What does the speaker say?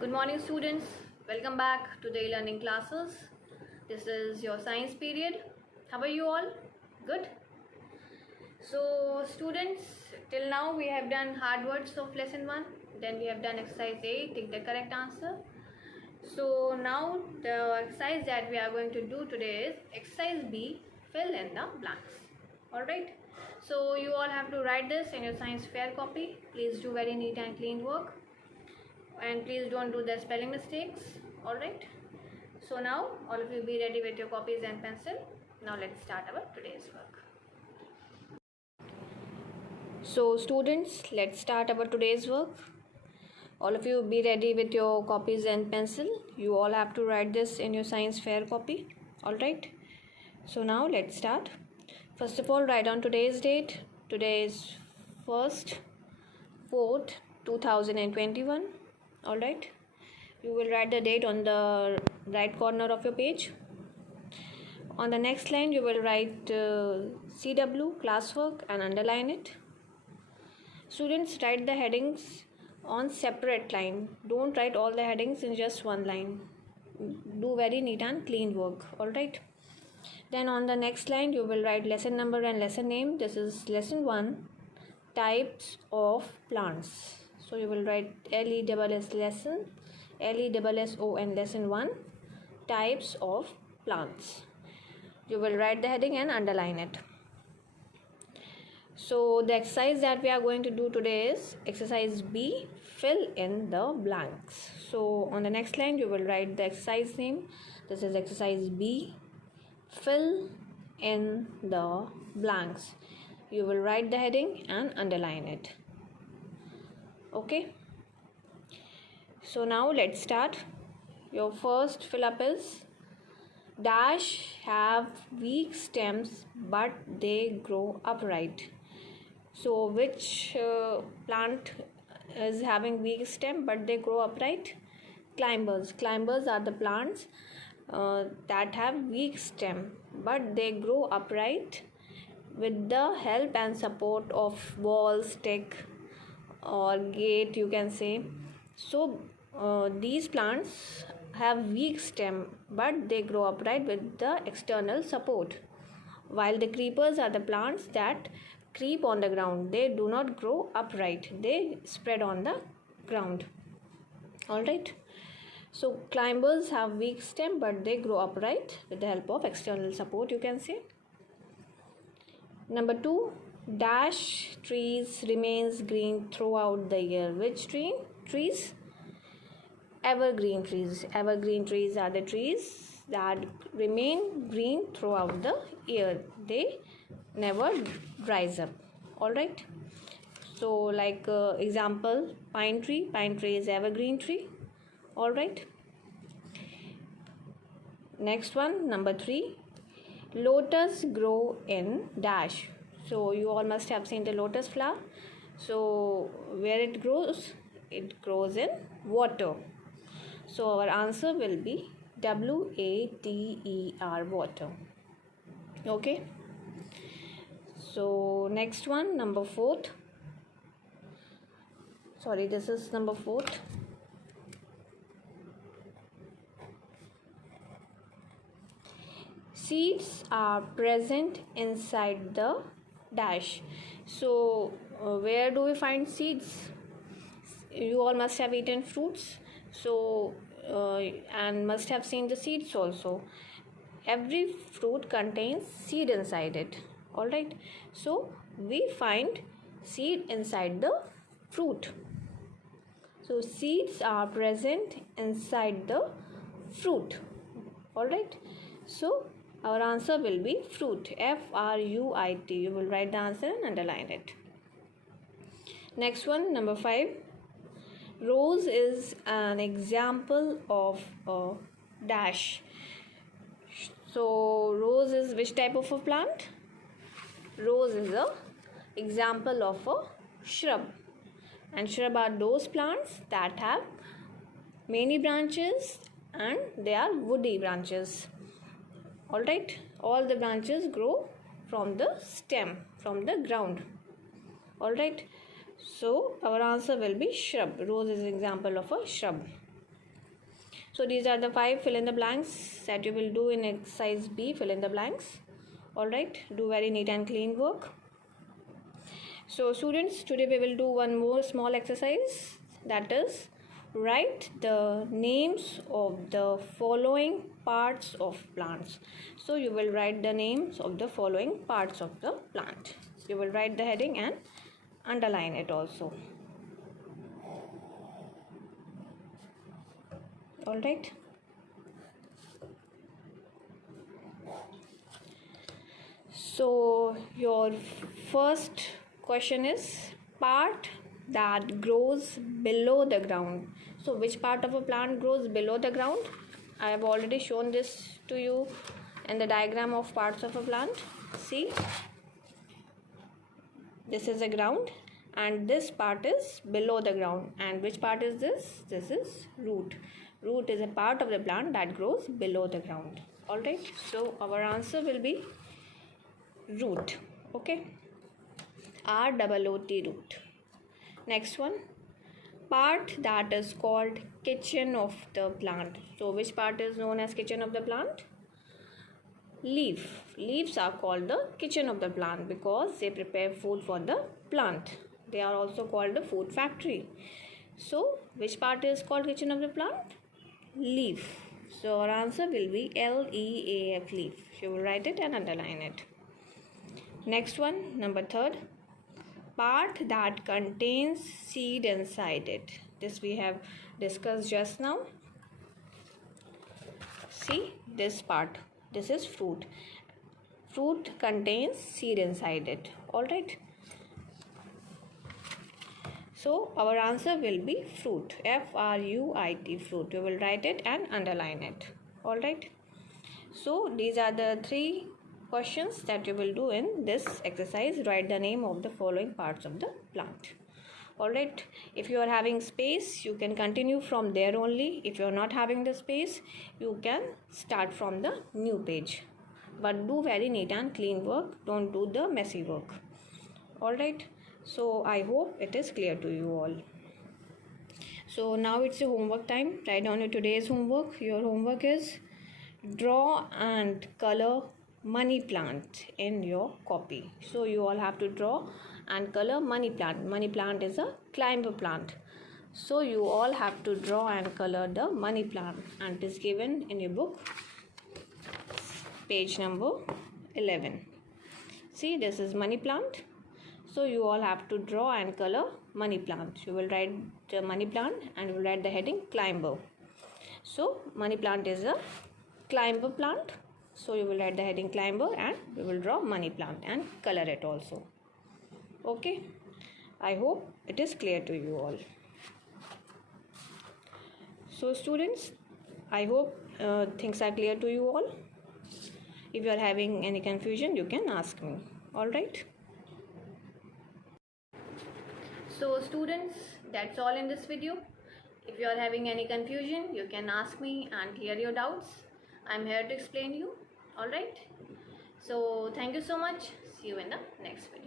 Good morning, students. Welcome back to the e-learning classes. This is your science period. How are you all? Good? So, students, till now we have done hard words of lesson 1. Then we have done exercise A, take the correct answer. So, now the exercise that we are going to do today is exercise B, fill in the blanks. Alright? So, you all have to write this in your science fair copy. Please do very neat and clean work. And please don't do the spelling mistakes. Alright, so now all of you be ready with your copies and pencil. Now let's start our today's work. So students, let's start our today's work. All of you be ready with your copies and pencil. You all have to write this in your science fair copy. Alright, so now let's start. First of all, write on today's date. Today is 1st 4th 2021. Alright, you will write the date on the right corner of your page. On the next line you will write CW classwork and underline it. Students, write the headings on separate line. Don't write all the headings in just one line. Do very neat and clean work. Alright, then on the next line you will write lesson number and lesson name. This is lesson 1, types of plants. So you will write LESS lesson, LESSON lesson 1, types of plants. You will write the heading and underline it. So the exercise that we are going to do today is exercise B, fill in the blanks. So on the next line you will write the exercise name. This is exercise B, fill in the blanks. You will write the heading and underline it. Okay, so now let's start. Your first fill up is dash have weak stems but they grow upright. So which plant is having weak stem but they grow upright? Climbers. Climbers are the plants that have weak stem but they grow upright with the help and support of wall, stick or gate, you can say. So these plants have weak stem but they grow upright with the external support, while the creepers are the plants that creep on the ground. They do not grow upright, they spread on the ground. Alright, so climbers have weak stem but they grow upright with the help of external support, you can say. Number 2, dash trees remains green throughout the year. Which trees? Evergreen trees. Evergreen trees are the trees that remain green throughout the year. They never dries up. Alright, so like example, pine tree. Pine tree is evergreen tree. Alright, next one, number 3, lotus grow in dash. So you all must have seen the lotus flower. So where it grows in water. So our answer will be WATER, water. Okay, so next one, number 4th. Sorry, this is number 4th. Seeds are present inside the dash. So where do we find seeds? You all must have eaten fruits, so and must have seen the seeds also. Every fruit contains seed inside it. Alright, so we find seed inside the fruit. So seeds are present inside the fruit. Alright, so our answer will be fruit, FRUIT. You will write the answer and underline it. Next one, number 5. Rose is an example of a dash. So rose is which type of a plant? Rose is a example of a shrub. And shrub are those plants that have many branches and they are woody branches. Alright, all the branches grow from the stem, from the ground. Alright, So our answer will be shrub. Rose is an example of a shrub. So these are the 5 fill in the blanks that you will do in exercise B, fill in the blanks. Alright, do very neat and clean work. So students, today we will do one more small exercise, that is write the names of the following parts of plants. So you will write the names of the following parts of the plant. You will write the heading and underline it also. Alright. So your first question is part that grows below the ground. So which part of a plant grows below the ground? I have already shown this to you in the diagram of parts of a plant. See, this is the ground and this part is below the ground. And which part is this? This is root. Root is a part of the plant that grows below the ground. Alright, so our answer will be root. Okay, ROOT, root. Next one, part that is called kitchen of the plant. So which part is known as kitchen of the plant? Leaf. Leaves are called the kitchen of the plant because they prepare food for the plant. They are also called the food factory. So which part is called kitchen of the plant? Leaf. So our answer will be LEAF, leaf. You will write it and underline it. Next one, number 3rd, part that contains seed inside it. This we have discussed just now. See, this part, this is fruit. Fruit contains seed inside it. Alright. So our answer will be fruit. FRUIT, fruit. You will write it and underline it. Alright. So these are the 3 questions that you will do in this exercise. Write the name of the following parts of the plant. Alright, if you are having space, you can continue from there only. If you are not having the space, you can start from the new page. But do very neat and clean work. Don't do the messy work. Alright, so I hope it is clear to you all. So now it's your homework time. Write down your today's homework. Your homework is draw and color money plant in your copy. So you all have to draw and color money plant. Money plant is a climber plant. So you all have to draw and color the money plant, and it is given in your book, page number 11. See, this is money plant. So you all have to draw and color money plant. You will write the money plant and you will write the heading climber. So money plant is a climber plant. So you will write the heading climber and you will draw money plant and color it also. Okay, I hope it is clear to you all. So students, I hope things are clear to you all. If you are having any confusion, you can ask me. Alright. So students, that's all in this video. If you are having any confusion, you can ask me and clear your doubts. I'm here to explain you. Alright. So thank you so much. See you in the next video.